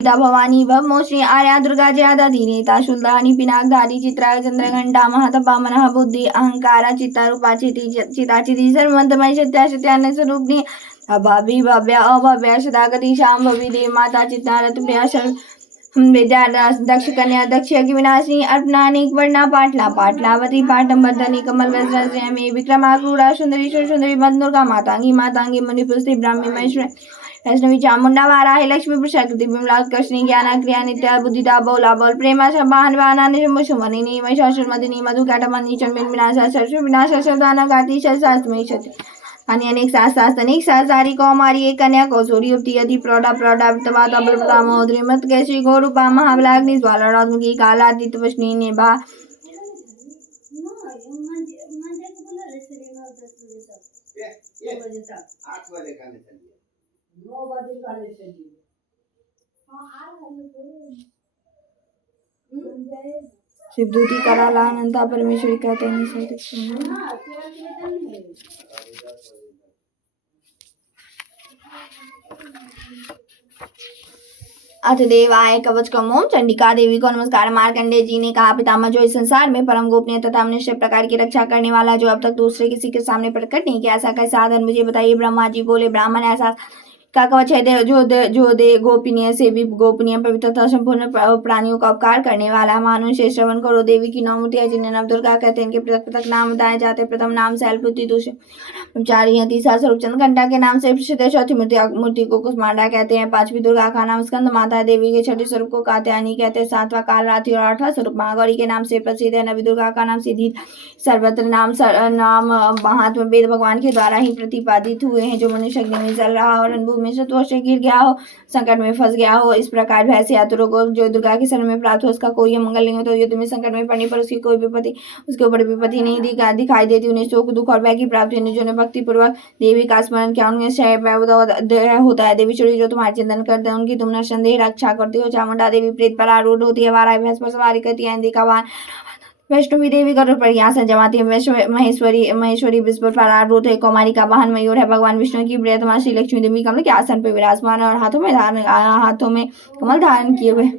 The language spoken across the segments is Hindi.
सीता भवानी भवमोश्री आर्या दुर्गा जयादा धीनेता शुल्धानी पिनाकधारी चित्रा चंद्रघंटा महतपा मनः बुद्धि अहंकारा चित्ता रूपा चिताचिति सर्वमंतमय सत्या सत्यानंद स्वरूपिणी अभावी भव्य अभव्य सदागति शांभवी देव माता चित्तारत प्रिया विद्या दक्ष कन्या दक्ष विनाशिनी अर्पणानिक वर्णा पाटला पाटलावती पाटंबर्धनी कमल वज्रमे विक्रमाक्रूरा सुंदरी सुंदरी बंदुर्गा मातांगी मातांगी मुनिपुस्ती ब्राह्मी महेश्वर वैष्णवी चामुंडा वाराही लक्ष्मी प्रकृति विमला कृष्णी ज्ञाना क्रिया नित्या बुद्धिदा बौला बल प्रेमा वाहन वाहनानि शुभशुभनिनी महिषासुरमदिनी मधुकाटमनी चंबिन विनाशा सरसु विनाशा शब्दाना घाती शास्त्रमेय शक्ति आणि अनेक शास्त्रास्त अनेक शास्त्री कौमारी एक कन्या कौशोरी युक्ति यदि प्रौढ़ा प्रौढ़ा तवाता बलप्रता महोदरी मत कैसी गौरूपा महाबलाग्नि ज्वालारात्मकी कालातीत वशनी निभा शिवदूती कराला अनंता परमेश्वरी कहते हैं अथ देवाय कवच कमोम चंडिका देवी को नमस्कार। मार्कंडेय जी ने कहा, पितामह जो इस संसार में परम गोपनीय तथा मनुष्य प्रकार की रक्षा करने वाला, जो अब तक दूसरे किसी के सामने प्रकट नहीं किया, ऐसा कैसा साधन मुझे बताइए। ब्रह्मा जी बोले, ब्राह्मण ऐसा का कवच है जो दे गोपनीय से भी गोपनीय पवित्र तथा संपूर्ण प्राणियों का उपकार करने वाला। मनुष्य श्रवण करो। देवी की नौ मूर्तियां जिन्हें नवदुर्गा कहते हैं, इनके पृथक पृथक नाम बताए जाते हैं। प्रथम नाम शैलपुत्री, दूसरे चारी, तीसरा स्वरूप चंद्रघंटा के नाम से प्रसिद्ध है। चौथी मूर्ति को कुष्मांडा कहते हैं। पांचवी दुर्गा का नाम स्कंद माता देवी के छठे स्वरूप को कात्यायनी कहते हैं। सातवां काल रात्रि और आठवां स्वरूप महागौरी के नाम से प्रसिद्ध है। नवी दुर्गा का नाम सिद्धि सर्वत्र नाम महात्मा वेद भगवान के द्वारा ही प्रतिपादित हुए हैं। जो मनुष्य अग्नि में जल रहा और अनुभव में शत्रुओं से गिर गया हो, संकट में फंस गया हो, इस प्रकार भैंसे आतुरों को जो दुर्गा के शरण में प्राप्त हो, उसका कोई मंगल नहीं होता। युद्ध में संकट में पड़ने पर उसकी कोई विपत्ति उसके ऊपर विपत्ति नहीं दिखाई देती। उन्हें शोक दुख और भय की प्राप्ति होने, जो भक्ति पूर्वक देवी का स्मरण किया उनमें क्षय होता है। देवी चोरी जो तुम्हारे चिंतन करते हैं, उनकी तुम निसंदेह रक्षा करती हो। चामुंडा देवी प्रेत पर आरूढ़ होती है, वाराही भैंस पर सवारी करती है, इंद्र का वाहन वैष्णवी देवी गरुड़ पर आसन जमाती है। महेश्वरी विष्णु पर आरूढ़ है। कौमारी का वाहन मयूर है। भगवान विष्णु की प्रियतमा श्री लक्ष्मी देवी कमल के आसन पर विराजमान और हाथों में कमल धारण किए हुए।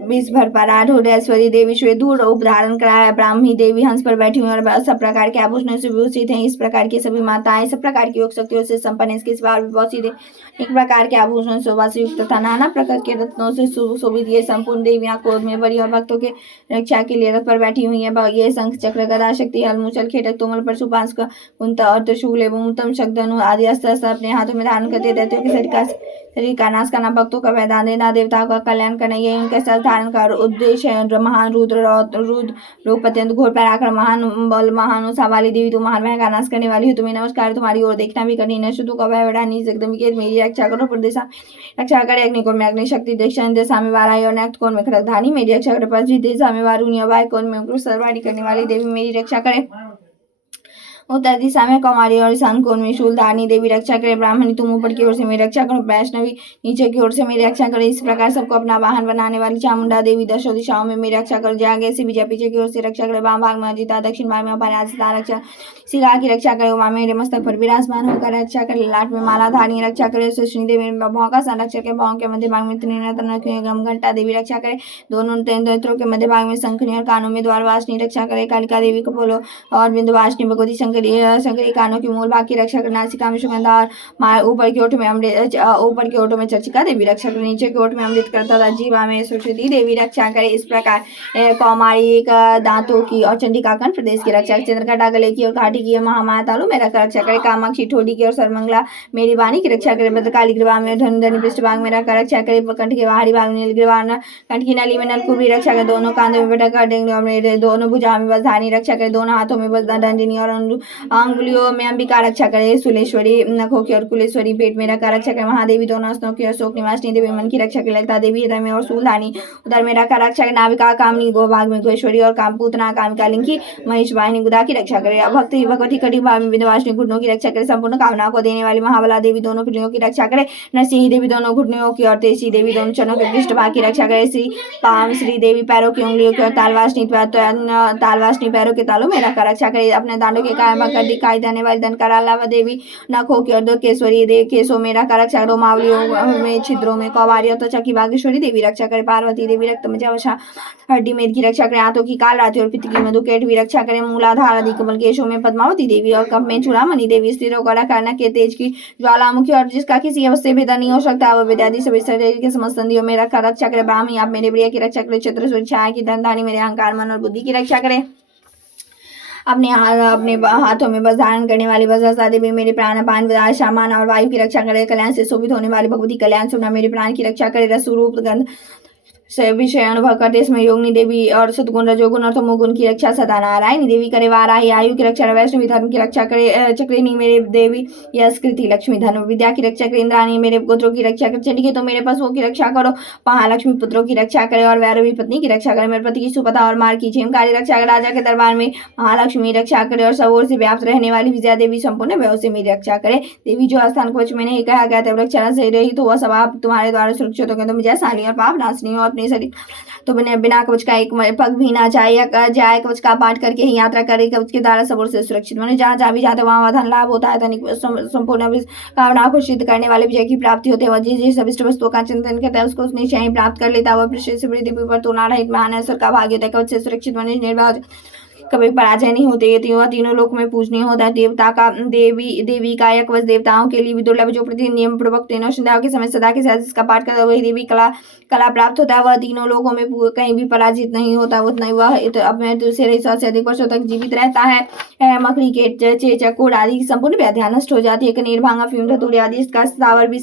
विष भर पर आरूढ़ ऐश्वरी देवी श्वेतूर रूप धारण कराया। ब्राह्मी देवी हंस पर बैठी हुई और सब प्रकार के आभूषणों से विभूषित हैं। इस प्रकार की सभी माताएं सब प्रकार की योग शक्तियों से संपन्न, इसके सिवा भी बहुत सी एक प्रकार के आभूषण शोभा से युक्त तथा नाना प्रकार के रत्नों से सुशोभित ये संपूर्ण देवियां क्रोध में बड़ी और भक्तों के रक्षा के लिए रथ पर बैठी हुई है। ये शंख चक्र गदा शक्ति हलमुचल खेटक तोमल परशुपांश कुंता और त्रिशूल एवं उत्तम शक्धनु आदि अस्त्र अपने हाथों में धारण करते दैत्यों के शरीर का नाश करना, भक्तों का वैदान देना, देवताओं का कल्याण करना, ये उनके साथ धारण का उद्देश्य है। महान रुद्र लोक अत्यंत घोर पराक्रम महान बल महान उत्साह वाली देवी, तुम महान भय का नाश करने वाली हो। तुम्हें नमस्कार। तुम्हारी ओर देखना भी कठिन है। शुद्धों का भय बढ़ानी एकदम मेरी रक्षा करो। प्रदेशा रक्षा करे। अग्निकोण में अग्नि शक्ति, दक्षिण दिशा में वाराही और नैक्त कोण में खड़गधानी मेरी रक्षा करे। पश्चिम दिशा में वारुणी और वायु कोण में सर्वाणी करने वाली देवी मेरी रक्षा करे। उत्तर दिशा में कौमारी और ईशान कोण में शूलधारणी देवी रक्षा करे। ब्राह्मणी तुम ऊपर की ओर से मेरी रक्षा करो। वैष्णवी नीचे की ओर से मेरी रक्षा करे। इस प्रकार सबको अपना वाहन बनाने वाली चामुंडा देवी दशो दिशाओं में मेरी रक्षा करो। आगे से विजय पीछे की ओर से रक्षा करे। वाम भाग में अजिता, दक्षिण भाग में अपराजिता रक्षा सिगा की रक्षा करे। उमा मेरे मस्तक पर विराजमान होकर रक्षा करे। लाट में माला धारणी रक्षा करे। सुष्णी देवी भाव का संरक्षक के भाव के मध्य भाग में त्रिनेत्र घंटा देवी रक्षा करे। दोनों नेत्रों के मध्य भाग में शंखनी और कानों में द्वारवासिनी रक्षा करे। कालिका देवी को बोलो और बिंदुवासिनी भगवती शंकरी कानों की मूल भाग की रक्षा करना। नासिका में सुगंधा और ऊपर की ओठ में अमृत, ऊपर की ओठ में चर्चिका देवी रक्षा करे। नीचे की ओठ में अमृत करता था। जीवा में सरस्वती देवी रक्षा करे। इस प्रकार कौमारी दांतों की और चंडिका कंठ प्रदेश की रक्षा। चंद्रघंटा गले की और घाटी की महामाया तालु में रक्षा करे। कामाक्षी ठोडी की और सर्वमंगला मेरी वाणी की रक्षा करे। भद्रकाली ग्रीवा में धनुधनी पृष्ठ भाग में रखकर रक्षा करे। कंठ के बाहरी भाग में नीलग्रीवा कंठ की नली में नलकुबरी रक्षा करे। दोनों कांधों में बैठक दोनों भुजाओं में बलधारणी रक्षा करे। दोनों हाथों में बलदंडिनी और अंगुलियों में अंबिका रक्षा करे। सुलेश्वरी नखों की और कुलेश्वरी पेट में रखा रक्षा करे। महादेवी दोनों स्तनों की और शोक निवासिनी देवी मन की रक्षा करे। ललिता देवी हृदय में और शूलधानी उदर में रखा रक्षा करे। नाविका कामनी गो भाग में गोश्वरी और कामपूतना कामिका लिंगी महेश वाहिनी गुदा की रक्षा करे। भक्ति भगवती कटी भाग में विंध्यवासिनी घुटनों की रक्षा करे। संपूर्ण कामना को देने वाली महाबला देवी दोनों पिंडियों की रक्षा करे। नरसिंही देवी दोनों घुटनों की और तेजी देवी दोनों चरणों के पृष्ठ भाग की रक्षा करे। श्री देवी पैरों की उंगलियों की और तालवासनी पैरों के तालों में रखा रक्षा करे। अपने दांडों के कारण मकर दिखाई देने वाली धन का लावा देवी नखों की और केसवरी देव केसों में रखा रक्षा करो मावलियों में छिद्रों में कौवारी और त्वचा की बागेश्वरी देवी रक्षा करे पार्वती देवी रक्त में जवशा हड्डी मेद की रक्षा करे हाथों की काल रात्रि और पित्त की मधुकेट भी रक्षा करे मूलाधार आदि कमल केशों में पद्मावती देवी और कप में चूड़ामणि देवी स्त्रियों का करना के तेज की ज्वालामुखी और जिसका किसी अवस्था भेदा नहीं हो सकता वह विद्यादि सभी शरीर के समस्त संधियों में रखा रक्षा करे ब्राह्मी आप मेरे प्रिय की रक्षा करे चित्र सुरक्षा की धनधानी मेरे अहंकार मन और बुद्धि की रक्षा करे अपने हाथों में बस धारण करने वाली बस देवी मेरे प्राण पान सामान और वायु की रक्षा करे कल्याण से शोभित होने वाली भगवती कल्याण सुना मेरे प्राण की रक्षा करे रसूरूप गंध से विषय अनुभव करते इसमें योगिनी देवी और सदगुण रजोगुण और तमोगुण की रक्षा सदा नारायणी देवी करे वाराही आयु की रक्षा वैष्णवी धर्म की रक्षा करे चक्रिनी मेरे देवी यशकृति लक्ष्मी धर्म विद्या की रक्षा करे इंद्राणी मेरे पुत्रों की रक्षा करे चंडिके तो मेरे पशुओं की रक्षा करो महालक्ष्मी पुत्रों की रक्षा करे और वैरवी पत्नी की रक्षा करे मेरे पति की सुपथा और मार की झेमकारी रक्षा करे राजा के दरबार में महालक्ष्मी रक्षा करे और सब ओर से व्याप्त रहने वाली विजया देवी संपूर्ण व्यव से मेरी रक्षा करे देवी जो स्थान कवच में नहीं कहा गया था रक्षा से रही तो वह सब आप तुम्हारे द्वारा सुरक्षित हो गए तुम जैसाली और पाप नाशनी हो अपने शरीर तो बिना कवच का एक पग भी ना जाए कवच का पाठ करके ही यात्रा करे कवच के द्वारा सब ओर से सुरक्षित बने जहाँ जहाँ भी जाते वहाँ धन लाभ होता है धनिक संपूर्ण कामना को सिद्ध करने वाले विजय की प्राप्ति होती है जिस इष्ट वस्तुओं का चिंतन करता है उसको निश्चय ही प्राप्त कर लेता है वह पृथ्वी से वृद्धि पर तो नारायण महान का भाग्य होता है कवच से सुरक्षित बने निर्भय कभी पराजय नहीं होती है तीनों लोक में पूजनीय होता है देवता का देवी का यह कवच देवताओं के लिए भी दुर्लभ जो प्रति नियम पूर्वक तीनों संध्याओं के समय सदा के साथ इसका पाठ करता है वही देवी कला प्राप्त होता है वह तीनों लोगों में कहीं भी पराजित नहीं होता उतना ही वह अपने दूसरे रही से अधिक वर्षों तक जीवित रहता है मकड़ी के चेचक आदि की संपूर्ण व्याधियां नष्ट हो जाती है कनेर भांगा फीम धतूरे आदि इसका सावर भी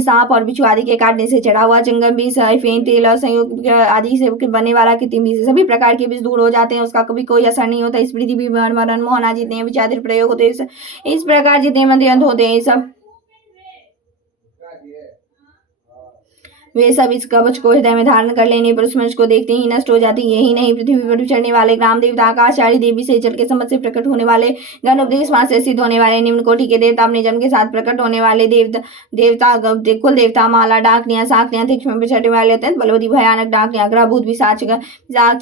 सांप और बिच्छू आदि के काटने से चढ़ा हुआ चंगम भी फेन तेल और संयुक्त आदि से बनने वाला कृत्रिम भी सभी प्रकार के बीज दूर हो जाते हैं उसका कभी कोई असर नहीं होता इस पृथ्वी भी मरण मोहना जितने विचारित प्रयोग होते हैं इस प्रकार जितने मंत्र होते हैं सब वे सब इस कवच को हृदय में धारण कर लेने पर उस मनुष्य को देखते ही नष्ट हो जाती है यही नहीं पृथ्वी पर चढ़ने वाले ग्राम देवता आकाशारी देवी से जल के समझ से प्रकट होने वाले गण उपदेश वहां से सिद्ध होने वाले निम्न कोटि के देवता अपने जन्म के साथ प्रकट होने वाले देवता कुल देवता माला डाकनिया साकनिया तीक्ष्ण में चढ़ने वाले अत्यंत बलवती भयानक डाकनिया ग्रह भूत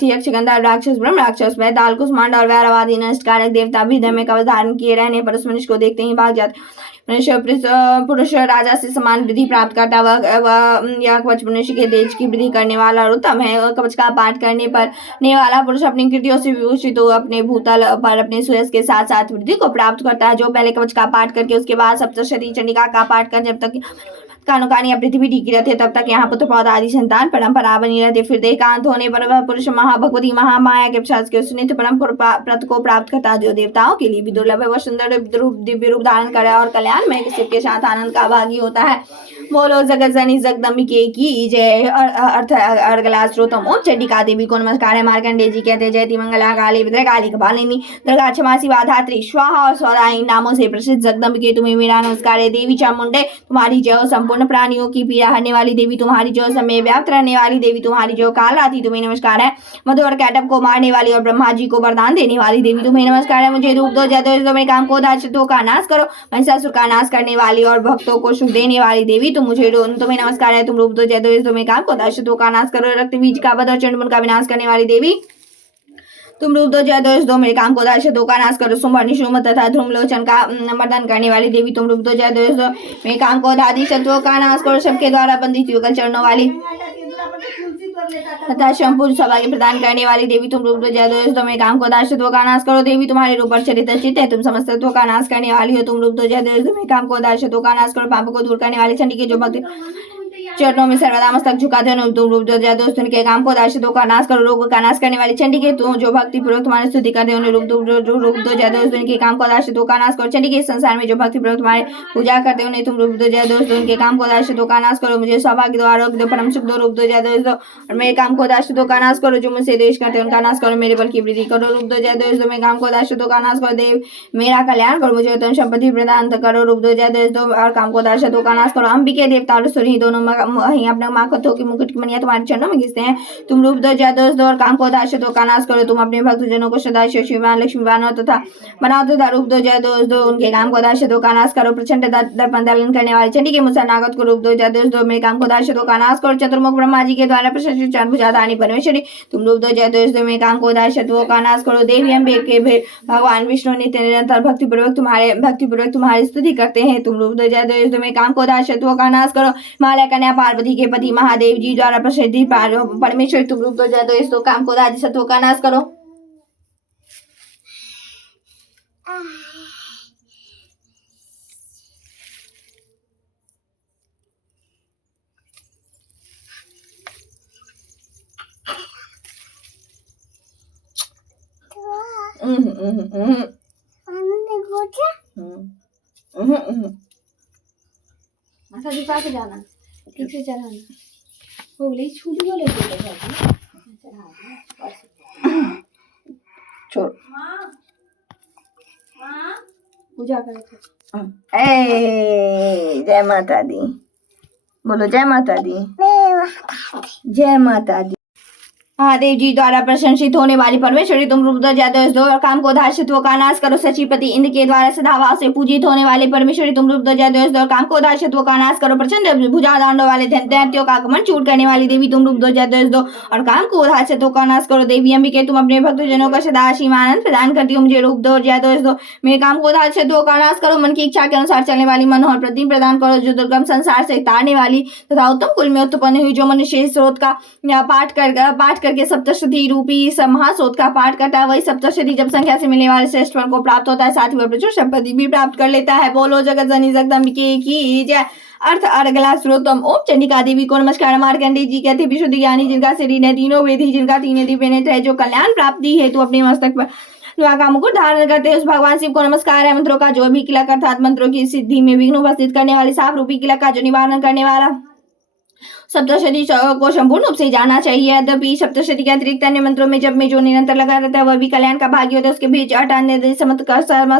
यक्ष गंधर्व राक्षस ब्रह्म राक्षस वैताल कुष्मांड और वैरवादी नष्ट कारक देवता भी हृदय में कवच धारण किए रहने पर उस मनुष्य को देखते ही भाग जाते पुरुष राजा से समान वृद्धि प्राप्त करता वह कवच मनुष्य के देश की वृद्धि करने वाला और उत्तम है कवच का पाठ करने पर ने वाला पुरुष अपनी कृतियों से विभूषित हो अपने भूतल पर अपने सुयश के साथ साथ वृद्धि को प्राप्त करता है जो पहले कवच का पाठ करके उसके बाद सप्तशती चंडिका का पाठ कर जब तक कानुकानी पृथ्वी टिकी रहती है तब तक यहाँ पुत्र पौधा आदि संतान परंपरा बनी रहती है फिर देहांत होने पर वह पुरुष महाभगवती महामाया के प्रसाद के सुनित परम प्रत को प्राप्त करता जो देवताओं के लिए भी दुर्लभ है वह सुंदर दिव्य रूप धारण करे और कल्याण में किसी के साथ आनंद का भागी होता है बोलो जगत जनी जगदम्बिके की जय अर्थ अर्गला श्रोतम ओम चंडिका देवी को नमस्कार है मार्कंडेय जी कहते जयति मंगला काली भद्रकाली कपालिनी दुर्गा क्षमा शिवा धात्री स्वाहा और स्वदायिनी नामों से प्रसिद्ध जगदम्बिके तुम्हें मेरा नमस्कार है देवी चामुंडे तुम्हारी जय संपूर्ण प्राणियों की पीड़ा हरने वाली देवी तुम्हारी जो समय व्याप्त रहने वाली देवी तुम्हारी जो काल राती तुम्हें नमस्कार है मधु और कैटअप को मारने वाली और ब्रह्मा जी को वरदान देने वाली देवी तुम्हें नमस्कार है मुझे रूप दो जय दो मेरे काम को दाचित्वों का नाश करो महिषासुर का नाश करने वाली और भक्तों को सुख देने वाली देवी तुम्हें नमस्कार है तुम रूप दो जय दो मेरे काम को दाचित्वों का नाश करो रक्त बीज का वध और चंडमुंड का विनाश करने वाली देवी तुम रूप दो जय दो मेरे काम को दाचित्वों का नाश करो सुमर्णी शुम तथा ध्रुमलोचन का मर्दन करने वाली देवी तुम रूप दो जय दो मेरे काम को दादी शत्रुओं का नाश करो सबके द्वारा बंदित युगल चरणों वाली तथा संपूर्ण सौभाग्य प्रदान करने वाली देवी तुम रूप दो जय दो मेरे काम को दाचित्वों का नाश करो देवी तुम्हारे रूप पर चरित्र चित्त है तुम समस्त तत्वों का नाश करने वाली हो तुम रूप दो जय दो मेरे काम को दाचित्वों का नाश करो पापों को दूर करने वाली चंडी के जो भक्त चरणों में सर्वदा मस्तक झुकाते हो तुम रूप दो जय दो के काम को दाचित्वों का नाश करो रोग का नाश करने वाली चंडी के तुम जो भक्ति पूर्वक तुम्हारी स्तुति करते हो रूप दो जय दो के काम को दाचित्वों का नाश करो चंडी के संसार में जो भक्ति पूर्वक तुम्हारे पूजा करते हो तुम रूप दो जय दो के काम को दाचित्वों का नाश करो मुझे सौभाग्य दो आरोग्य दो परम सुख दो रूप दो जय दो और मेरे काम को दाचित्वों का नाश करो जो मुझसे देश करते उनका नाश करो मेरे बल की वृद्धि करो रूप दो जय दो मेरे काम को दाचित्वों का नाश करो देव मेरा कल्याण करो मुझे उत्तम संपत्ति प्रदान करो रूप दो जय दो और काम को दाचित्वों का नाश करो अंबिके देवता और सूर्य दोनों वहीं अपना माखों की मुकुट की मनिया तुम्हारे चरणों में घिसते हैं। तुम रूप दो, जय दो और काम को दाशत्वों का नाश करो। तुम अपने भक्तजनों को सदा शिववान लक्ष्मीवान तथा बनाओ तथा रूप दो, जय दो उनके काम को दाशत्वों का नाश करो। प्रचंड दर्पण दलन करने वाले चंडी के मुसा नागत को रूप दो, जय दो मेरे काम को दाशत्वों का नाश करो। चतुर्मुख ब्रह्मा जी के द्वारा प्रशस्त चंडभुजाधारिणी परमेश्वरी तुम रूप दो, जय दो मेरे काम को दाशत्वों का नाश करो। देवी अम्बे के भगवान विष्णु नित्य निरंतर भक्तिपूर्वक तुम्हारी स्तुति करते हैं। तुम रूप दो, जय दो मेरे काम को दाशत्वों का नाश करो। हिमालय कन्या पार्वती के पति महादेव जी द्वारा प्रसिद्धि परमेश्वरी तुम रूप दो, जय दो काम को दाशत्वों का नाश करो। माथा दिखा के जाना, ठीक से चलाना हो गई। छूटी वाले छोड़ पूजा करे। जय माता दी, बोलो जय माता दी, जय माता दी। महादेव जी द्वारा प्रशंसित होने वाली परमेश्वरी तुम रूप दो, जय दो और काम को दाशत्वों का नाश करो। सचिपति इंद्र के द्वारा सदाभाव से पूजित होने वाली परमेश्वरी तुम रूप दो, जय दो और काम को दाशत्वों का नाश करो। प्रचंड भुजादांडों वाले दैत्यों का आगमन चूर करने वाली देवी तुम रूप दो, जय दो और काम को दाशत्वों का नाश करो। देवी अंबिके तुम अपने भक्तजनों का सदा असीम आनंद प्रदान करती हो। मुझे रूप दो, जय दो मेरे काम को दाशत्वों का नाश करो। मन की इच्छा के अनुसार चलने वाली मनोहर प्रतिम प्रदान करो, जो दुर्गम संसार से तारने वाली तथा उत्तम कुल में उत्पन्न हुई, जो मनुष्य स्रोत का पाठ करके सप्तशती रूपी इस महास्रोत का पाठ करता है, वही सप्तशती जब संख्या से मिलने वाले श्रेष्ठ फल को प्राप्त होता है, साथ ही वह प्रचुर संपत्ति भी प्राप्त कर लेता है। बोलो जगत जननी जगदम्बिके की जय। अर्थ अगला श्रोतम ओम चंडिका देवी को नमस्कार। मार्कंडेय जी कहते विशुद्ध ज्ञानी जिनका शरीर है, तीनों वेद ही जिनका तीन दिव्य नेत्र है, जो कल्याण प्राप्ति है तो अपने मस्तक पर का मुकुट धारण करते हैं, उस भगवान शिव को नमस्कार है। मंत्रों का जो भी किलक अर्थात मंत्रों की सिद्धि में विघ्न उपस्थित करने वाले साफ रूपी किलक का जो निवारण करने वाला सप्तशती को संपूर्ण रूप से जाना चाहिए। यद्यपि सप्तशती के अतिरिक्त अन्य मंत्रों में जब में जो निरंतर लगा रहता है वह भी कल्याण का भागी होता है। उसके बीच हटाने समस्त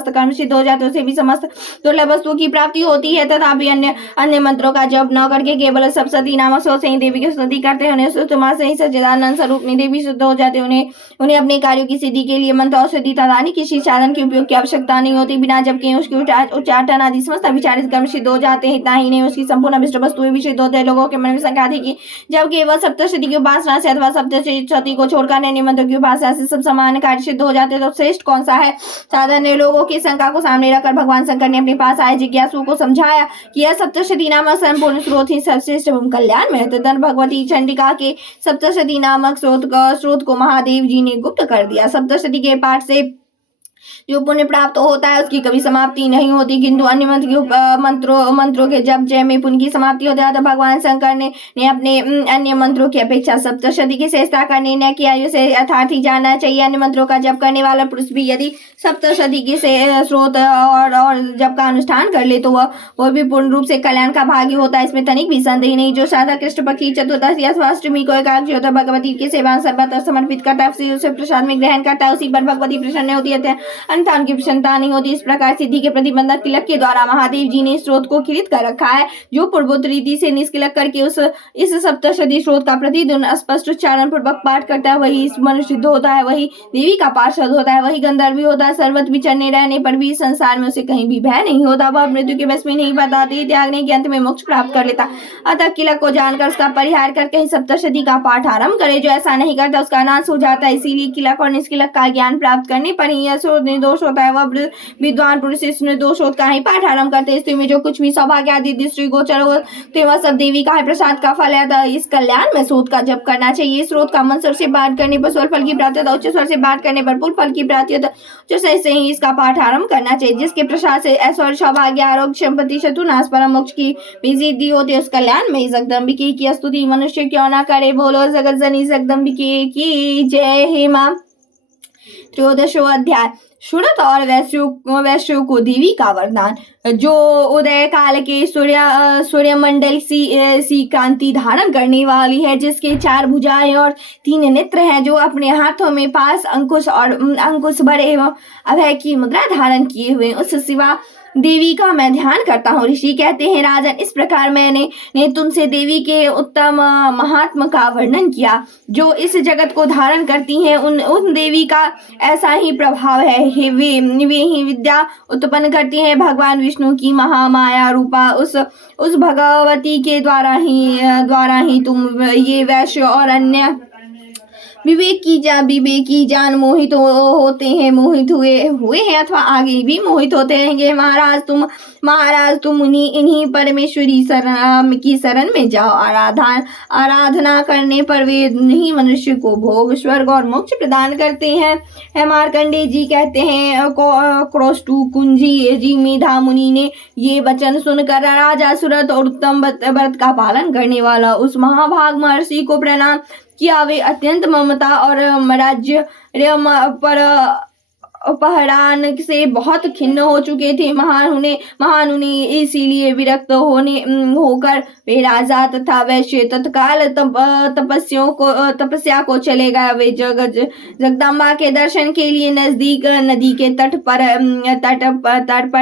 कर्म सिद्ध हो जाते हैं, उसे भी समस्त दुर्लभ वस्तुओं की प्राप्ति होती है। तथापि अन्य मंत्रों का जप न करके केवल सप्तशती नामक स्रोत से ही देवी की स्तुति करते हैं, उन्हें सुषमा से ही सच्चिदानंद स्वरूप में देवी शुद्ध हो जाते हैं। उन्हें अपने कार्यों की सिद्धि के लिए मंत्र औषधि तथा अन्य किसी साधन के उपयोग की आवश्यकता नहीं होती। बिना जब के उसके उच्चाटन आदि समस्त विचारित कर्म सिद्ध हो जाते हैं। इतना ही नहीं, उसकी संपूर्ण अभिष्ट वस्तुएं भी सिद्ध होते हैं। लोगों के मन में शंका थी कि जब केवल सप्तशती की उपासना से अथवा सप्तशती को छोड़कर अन्य मंत्रों की उपासना से सब समान कार्य सिद्ध हो जाते, तो श्रेष्ठ कौन सा है। साधारण लोगों की शंका को सामने रखकर भगवान शंकर ने अपने पास आए जिज्ञासु को समझाया कि यह सप्तशती नामक संपूर्ण स्रोत ही सर्वश्रेष्ठ एवं कल्याण में है। तदन भगवती चंडिका के सप्तशती नामक स्रोत को महादेव जी ने गुप्त कर दिया। सप्तशती के पाठ से जो पुण्य प्राप्त होता है उसकी कभी समाप्ति नहीं होती, किंतु अन्य मंत्रों के जप जय में पुण्य की समाप्ति होती है। तो भगवान शंकर ने अपने अन्य मंत्रों की अपेक्षा सप्तशती की श्रेष्ठता का निर्णय किया। उसे यथार्थ ही जानना चाहिए। अन्य मंत्रों का जप करने वाला पुरुष भी यदि सप्तशती के स्रोत और जप का अनुष्ठान कर ले तो वह भी पूर्ण रूप से कल्याण का भागी होता है, इसमें तनिक भी संदेह नहीं। जो साधा कृष्ण पक्ष की चतुर्दशी या अष्टमी को एकादशी होता है, भगवती की सेवा सर्वत्र समर्पित करता है, उसे प्रसाद में ग्रहण करता है, उसी पर भगवती प्रसन्न होती है, अन्यथा उनकी प्रसन्नता नहीं होती। इस प्रकार सिद्धि के प्रतिबंधक किलक के द्वारा महादेव जी ने स्रोत को किलित कर रखा है। जो पूर्वोक्त रीति से निष्किलक करके इस सप्तशती स्रोत का प्रतिदिन स्पष्ट उच्चारण पूर्वक पाठ करता है, वही मनुष्य सिद्ध होता है, वही देवी का पार्षद होता है, वही गंधर्व होता है। सर्वत्र विचरने रहने पर भी संसार में उसे कहीं भी भय नहीं होता। वह मृत्यु के वश में नहीं बताते, त्यागने के अंत में मोक्ष प्राप्त कर लेता। अतः किलक को जानकर उसका परिहार करके सप्तशती का पाठ आरंभ करे। जो ऐसा नहीं करता उसका नाश हो जाता है। इसीलिए किलक और निष्किलक का ज्ञान प्राप्त करने पर ही यह स्रोत निर्दोष होता है। वह विद्वान पुरुष इस निर्दोष का ही पाठ आरंभ करते। स्त्री में जो कुछ भी सौभाग्य आदि दृष्टि गोचर हो तो वह सब देवी का प्रसाद का फल है। इस कल्याण में स्रोत का जप करना चाहिए। स्रोत का मंत्र से पाठ करने पर स्वर फल की प्राप्ति होता है, उच्च स्वर से पाठ करने पर पुल फल की प्राप्ति होता है। जो से ही इसका पाठ आरंभ करना चाहिए, जिसके प्रसाद से ऐश्वर्य सौभाग्य आरोग्य संपत्ति शत्रुनाश परम मोक्ष की सिद्धि होती है। उस कल्याण में जगदम्बिके की स्तुति मनुष्य क्यों ना करे। बोलो जगत जननी जगदम्बिके की जय। हे मां। त्रयोदशो अध्याय। सूरत और वैश्यों को देवी का वरदान, जो उदय काल के सूर्यमंडल सी कांति धारण करने वाली है, जिसके 4 भुजाएं और 3 नेत्र हैं, जो अपने हाथों में पास अंकुश बड़े एवं अभय की मुद्रा धारण किए हुए, उस शिवा देवी का मैं ध्यान करता हूँ। ऋषि कहते हैं, राजन, इस प्रकार मैंने तुमसे देवी के उत्तम महात्म का वर्णन किया, जो इस जगत को धारण करती हैं। उन देवी का ऐसा ही प्रभाव है। वे ही विद्या उत्पन्न करती हैं। भगवान विष्णु की महामाया रूपा उस भगवती के द्वारा ही तुम ये वैश्य और अन्य विवेक की जान मोहित हुए हैं अथवा आगे भी मोहित होते रहेंगे। महाराज तुम इन्हीं परमेश्वरी की शरण में जाओ। आराधना करने पर वे ही मनुष्य को भोग, स्वर्ग और मोक्ष प्रदान करते हैं। मार्कंडेय जी कहते हैं, क्रोष्टु कुंजी जी मेधा मुनि ने ये वचन सुनकर राजा सूरत और उत्तम व्रत का पालन करने वाला उस महाभाग महर्षि को प्रणाम किया। वे अत्यंत ममता और राज्य पर अपहरण से बहुत खिन्न हो चुके थे। महामुनि इसीलिए विरक्त होकर वे राजा तथा वैश्य तत्काल तपस्या को चले गए। वे जगदम्बा के दर्शन के लिए नजदीक नदी के तट पर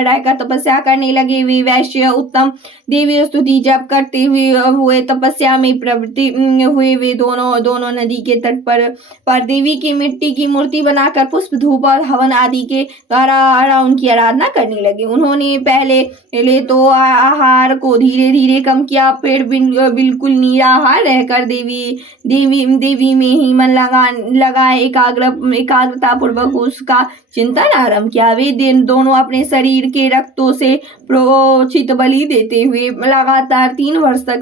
रहकर तपस्या करने लगे। वे वैश्य उत्तम देवी स्तुति जप करते हुए तपस्या में प्रवृत्ति हुए। वे दोनों नदी के तट पर देवी की मिट्टी की मूर्ति बनाकर पुष्प, धूप और हवन आदि के द्वारा उनकी आराधना करने लगे। उन्होंने पहले तो आहार को धीरे धीरे कम किया, फिर बिल्कुल निराहार रहकर देवी में ही मन लगाए एकाग्रता पूर्वक उसका चिंतन आरंभ किया। वे दोनों अपने शरीर के रक्तों से प्रोचित बलि देते हुए लगातार 3 वर्ष तक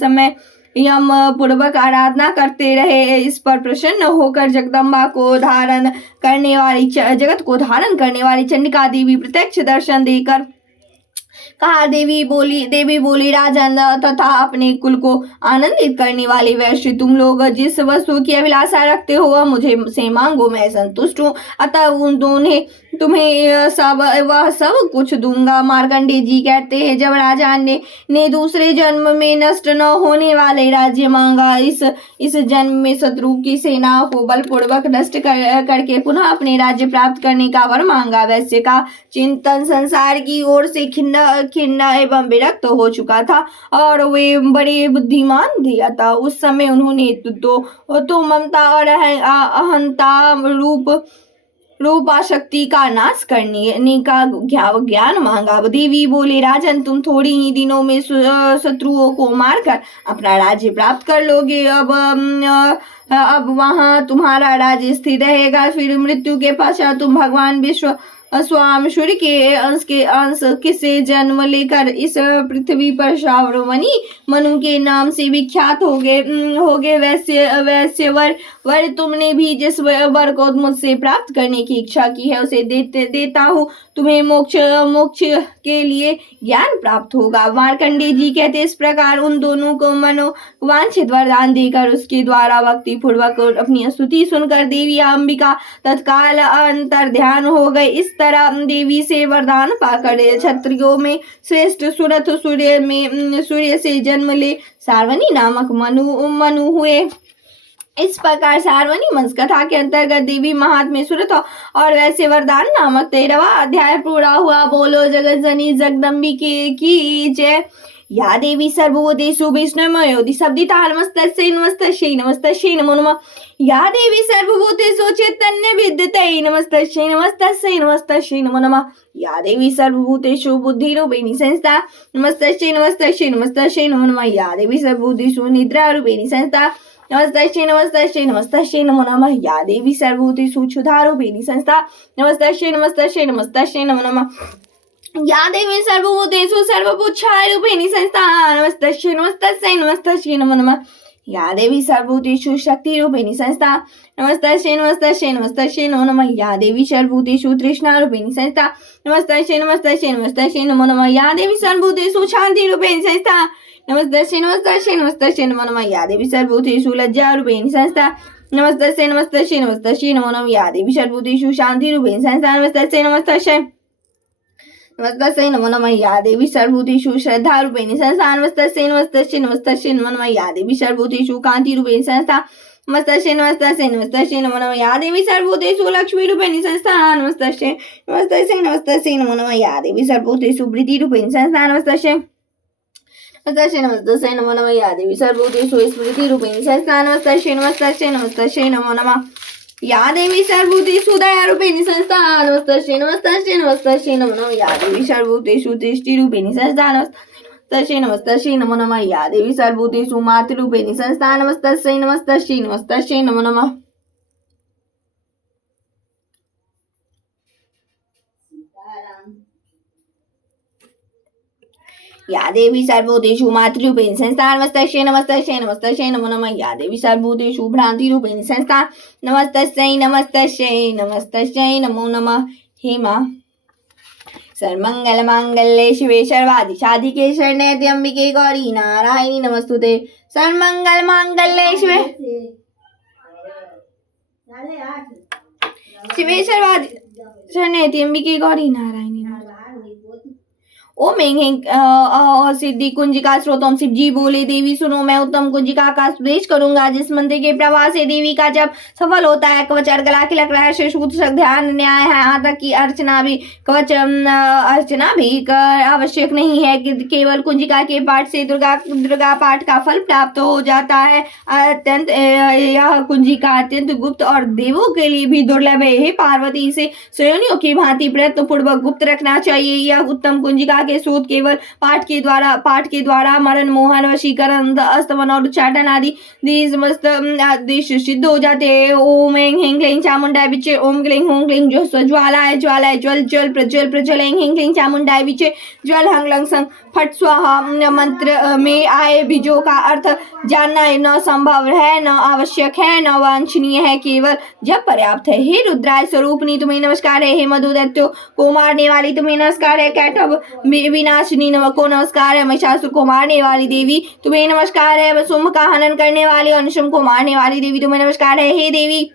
समय यम पूर्वक आराधना करते रहे। इस पर प्रसन्न होकर जगदम्बा को धारण करने वाली जगत को धारण करने वाली चंडिका देवी प्रत्यक्ष दर्शन देकर कहा, देवी बोली राजन तथा अपने कुल को आनंदित करने वाले वैश्य, तुम लोग जिस वस्तु की अभिलाषा रखते हो वह मुझे से मांगो, मैं संतुष्ट हूँ। अतः तुम्हें वह सब कुछ दूंगा। मार्कंडेय जी कहते हैं, जब राजा ने दूसरे जन्म में नष्ट न होने वाले राज्य मांगा, इस जन्म में शत्रु की सेनाओं को बलपूर्वक नष्ट करके पुनः अपने राज्य प्राप्त करने का वर मांगा। वैश्य का चिंतन संसार की ओर से खिन्न एवं विरक्त हो चुका था और वे बड़े बुद्धिमान थे। अतः उस समय उन्होंने तो ममता और अहंता रूप आसक्ति का नाश करने का ज्ञान मांगा। देवी बोले, राजन, तुम थोड़ी ही दिनों में शत्रुओं को मारकर अपना राज्य प्राप्त कर लोगे। अब वहां तुम्हारा राज्य स्थिर रहेगा। फिर मृत्यु के पश्चात तुम भगवान विश्व स्वामेश्वरी के अंश किसे जन्म लेकर इस पृथ्वी पर श्रावणी मनु के नाम से विख्यात होगे। वैसे वर तुमने भी जिस वर को मुझसे प्राप्त करने की इच्छा की है उसे देता हूँ। तुम्हें मोक्ष के लिए ज्ञान प्राप्त होगा। मार्कंडेय जी कहते, इस प्रकार उन दोनों को मनोवांछित वरदान देकर उसके द्वारा भक्ति पूर्वक अपनी स्तुति सुनकर देवी अंबिका तत्काल अंतर ध्यान हो गए। इस तरह देवी से वरदान पाकर क्षत्रियों में श्रेष्ठ सूर्य से जन्म ले सार्वनी नामक मनु हुए। इस प्रकार सार्वनी वंश कथा के अंतर्गत देवी महात्म्य सूरत और वैसे वरदान नामक 13वां अध्याय पूरा हुआ। बोलो जगत जननी जगदम्बिके की जय। या देवी सर्वभूतेषु विष्णुमयोधि शब्दिता नमस्तस्यै नमो नमः। या देवी सर्वभूतेषु चैतन्य विद्यते नमस्तस्यै नमो नमः। या देवी सर्वभूतेषु बुद्धिरूपिणी संस्था नमस्तस्यै नमो नमः। या देवी सर्वभूतेषु निद्रारूपिणी संस्था नमस्तस्यै नमो नमः। या देवी सर्वभूतेषु क्षुधारूपिणी संस्था नमस्तस्यै नमो नमः। या देवी सर्वभूतेषु सर्वभूतारूपिणी संस्था नमस्तस्यै नमो नमः। या देवी सर्वभूतेषु शक्तिरूपिणी संस्था नमस्तस्यै नमो नमः। या देवी सर्वभूतेषु तृष्णारूपिणी संस्था नमस्तस्यै नमो नमः। या देवी सर्वभूतेषु शान्तिरूपिणी संस्था नमस्तस्यै नमो नमः। या देवी सर्वभूतेषु लज्जारूपिणी संस्था नमस्तस्यै नमस्तस्यै नमस्तस्यै नमो नमः या देवी सर्वभूतेषु शान्तिरूपेण संस्था नमस्तस्यै नमस्तस्यै नमस्तस्यै नमो नमः या देवी सर्वभूतेषु श्रद्धारूपेण संस्था नमस्तस्यै नमस्तस्यै नमस्तस्यै नमो नमः या देवी सर्वभूतेषु कान्तिरूपेण संस्था नमस्तस्यै नमस्तस्यै नमस्तस्यै नमो नमः या देवी सर्वभूतेषु लक्ष्मीरूपेण संस्था नमस्तस्यै नमस्तस्यै नमस्तस्यै नमो नमः या देवी सर्वभूतेषु वृद्धिरूपेण संस्था नमस्तस्यै नमस्तस्यै नमस्तस्यै नमो नमः या देवी सर्वभूतेषु स्मृतिरूपेण संस्था नमस्तस्यै नमस्तस्यै नमस्तस्यै नमो नमः या देवी सर्वभूतेषु दयारूपेण संस्था नमस्तस्यै नमस्तस्यै नमस्तस्यै नमो नमः या देवी सर्वभूतेषु दृष्टिरूपेण संस्था नमस्तस्यै नमस्तस्यै नमो नमः या देवी सर्वभूतेषु मातृरूपेण संस्था नमस्तस्यै नमस्तस्यै नमस्तस्यै नमो नमः या देवी सर्वभूतेषु मातृरूपेण संस्था नमस्तस्यै नमस्तस्यै नमस्तस्यै नमो नमः या देवी सर्वभूतेषु भ्रांतिरूपेण संस्था नमस्तस्यै नमस्तस्यै नमस्तस्यै नमो नमः हे मां सर्वमंगल मांगल्ये शिवे सर्वादि साधिके शरण्ये त्र्यंबिके गौरी नारायणी नमस्तुते सर्वमंगल मांगल्ये शिवे सर्वादि शरण्ये त्र्यंबिके गौरी नारायणी ओम ऐं ह्रीं सिद्धि कुंजिका स्रोतों शिव जी बोले देवी सुनो मैं उत्तम कुंजिका का प्रवेश करूंगा जिस मंदिर के प्रवाह से देवी का जब सफल होता है कवच अर्गला खिलक रहा है सूत्र ध्यान न्याय है यहाँ तक की अर्चना भी कवच अर्चना भी आवश्यक नहीं है कि केवल कुंजिका के पाठ से दुर्गा पाठ का फल प्राप्त हो जाता है अत्यंत यह कुंजिका अत्यंत गुप्त और देवों के लिए भी दुर्लभ है हे पार्वती इसे स्वयनियों की भांति प्रयत्न पूर्वक गुप्त रखना चाहिए यह उत्तम कुंजिका के स्रोत केवल पाठ के द्वारा मरण मोहन वशीकरण अस्तमन और उच्चाटन आदि समस्त आदेश सिद्ध हो जाते हैं ओम ऐं ह्रीं क्लीं चामुंडाय विचे ओम क्लीं हूं क्लीं जो ज्वालाय ज्वालाय ज्वल ज्वल प्रज्वल प्रज्वल ऐं ह्रीं क्लीं चामुंडाय विचे ज्वल हंग लंग संग फट स्वाहा मंत्र में आए बीजों का अर्थ जानना न संभव है न आवश्यक है न वांछनीय है केवल जब पर्याप्त है हे रुद्राय स्वरूपनी तुम्हें नमस्कार है हे मधुदैत्यो को मारने वाली तुम्हें नमस्कार है कैटभ विनाशिनी को नमस्कार है महिषासुर को मारने वाली देवी तुम्हें नमस्कार है शुंभ का हनन करने वाली और निशुंभ को मारने वाली देवी तुम्हें नमस्कार है हे देवी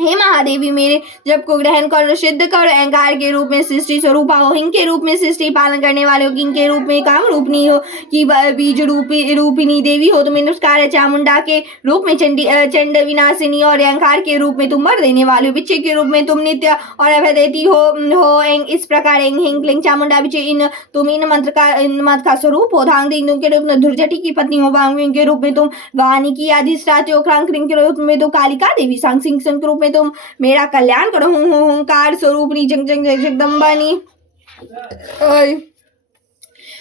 हे महादेवी मेरे जब को ग्रहण कर सिद्ध कर अहंकार के रूप में सृष्टि स्वरूपा हो हिंग के रूप में सृष्टि पालन करने वाले हो किंग के रूप में काम रूपनी हो कि बीज रूपिणी देवी हो तुम्हें नमस्कार है चामुंडा के रूप में चंड विनाशिनी और अहंकार के रूप में तुम मर देने वाले हो बिच्छे के रूप में तुम नित्य और अभय देती हो इस प्रकार हिंग क्लिंग चामुंडा बिच्छे तुम इन मंत्र का स्वरूप हो धांग दिंग के रूप में धुर्जटी की पत्नी हो वांग के रूप में तुम गानी की अधिष्ठात्री हो क्रांग के रूप में तुम कालिका देवी सांग सिंह के रूप में तुम मेरा कल्याण करो हुंकार स्वरूपनी जग जग जगदम्बानी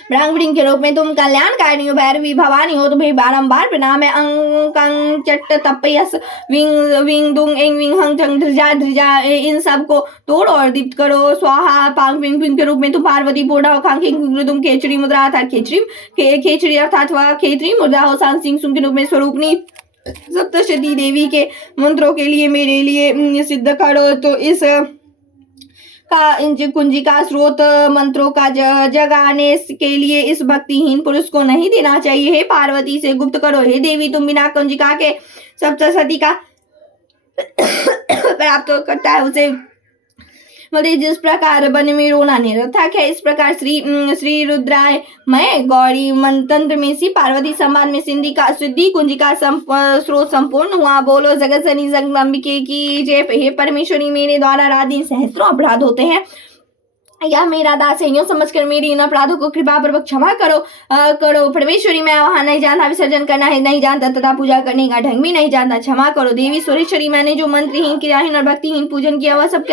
ब्राह्मणी के रूप में तुम कल्याणकारिणी हो भैरवी भवानी हो तुम्हें बारंबार प्रणाम है अंकं चट्ट तपयस विंग विंग दुंग एंग विंग हंग चंग ध्रजा ध्रजा इन सब को तोड़ और दीप्त करो स्वाहा पांग पिंग पिंग के रूप में तुम पार्वती पूर्णा हो खांग तुम खेचड़ी मुद्रा अर्थात खेचड़ी अर्थात वह खेचड़ी मुद्रा हो सांग सिंह सुंग के रूप में स्वरूपनी सप्तशती देवी के मंत्रों के लिए मेरे लिए सिद्ध करो तो इस का कुंजिका स्रोत मंत्रों का जगाने के लिए इस भक्तिहीन पुरुष को नहीं देना चाहिए हे पार्वती से गुप्त करो हे देवी तुम बिना कुंजिका के सप्तशती का प्राप्त करता है उसे मतलब जिस प्रकार वन में रोना निरर्थक है इस प्रकार श्री रुद्राय मैं गौरी तंत्र में सी पार्वती संवाद में सिद्धि कुंजिका स्रोत संपूर्ण हुआ बोलो जगत जनी जगदम्बिके की जय हे परमेश्वरी मेरे द्वारा रात दिन सहस्त्रों अपराध होते हैं या मेरा दास है यूं समझकर मेरी इन अपराधों को कृपा पूर्वक क्षमा करो परमेश्वरी मैं वहां नहीं जानता विसर्जन करना है नहीं जानता तथा पूजा करने का ढंग भी नहीं जानता क्षमा करो देवी सुरेश्वरी मैंने जो मंत्रहीन क्रियाहीन और भक्तिहीन पूजन किया वह सब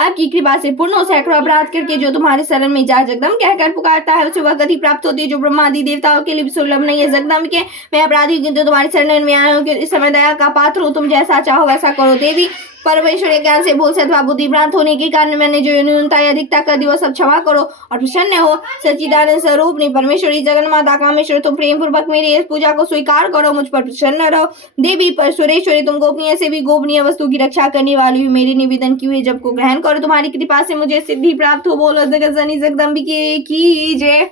आपकी कृपा से पूर्ण हो सैकड़ों अपराध करके जो तुम्हारे शरण में जा जगदम कहकर पुकारता है उसे वह गति प्राप्त होती है जो ब्रह्मादि देवताओं के लिए भी सुलभ नहीं है जगदम के मैं अपराधी किंतु तुम्हारे शरण में आया हूँ कि इस समय दया का पात्र हो तुम जैसा चाहो वैसा करो देवी परमेश्वर ज्ञान से बोल अथवा बुद्धि भ्रांत होने के कारण मैंने जो न्यूनता या अधिकता कर दी वो सब क्षमा करो और प्रसन्न हो सच्चिदानंद स्वरूप ने परमेश्वरी जगन्माता कामेश्वर तुम प्रेम पूर्वक मेरी इस पूजा को स्वीकार करो मुझ पर प्रसन्न रहो देवी सुरेश्वरी तुम गोपनीय से भी गोपनीय वस्तु की रक्षा करने वाली हुई मेरी निवेदन की हुई जब को ग्रहण करो तुम्हारी कृपा से मुझे सिद्धि प्राप्त हो बोलो जगत जननी जगदम्बिके की जय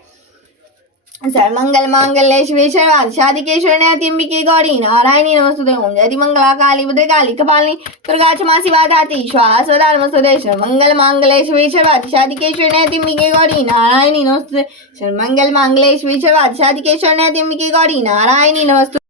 सर्वमंगल मांगल्ये शिवे सर्वार्थ साधिके शरण्ये त्र्यंबके गौरी नारायणी नमोस्तुते। ओम जयति मंगला काली भद्रकाली कपालिनी दुर्गा क्षमा शिवा धात्री स्वाहा स्वधा नमोस्तुते। सर्वमंगल मांगल्ये शिवे सर्वार्थ साधिके शरण्ये त्र्यंबके गौरी नारायणी नमोस्तुते। सर्वमंगल मांगल्ये शिवे सर्वार्थ साधिके शरण्ये त्र्यंबके गौरी नारायणी नमोस्तुते।